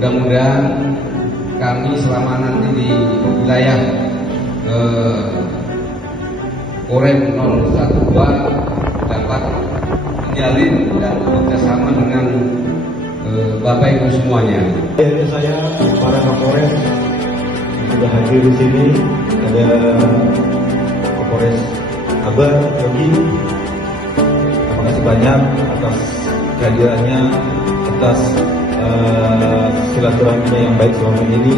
mudah-mudahan kami selama nanti di wilayah Korem 012 dapat menjalin dan bekerjasama dengan Bapak Ibu semuanya. Saya para Kapolres sudah hadir di sini, ada Kapolres Abar Yogi. Terima kasih banyak atas kehadirannya, atas silaturahminya yang baik selama ini.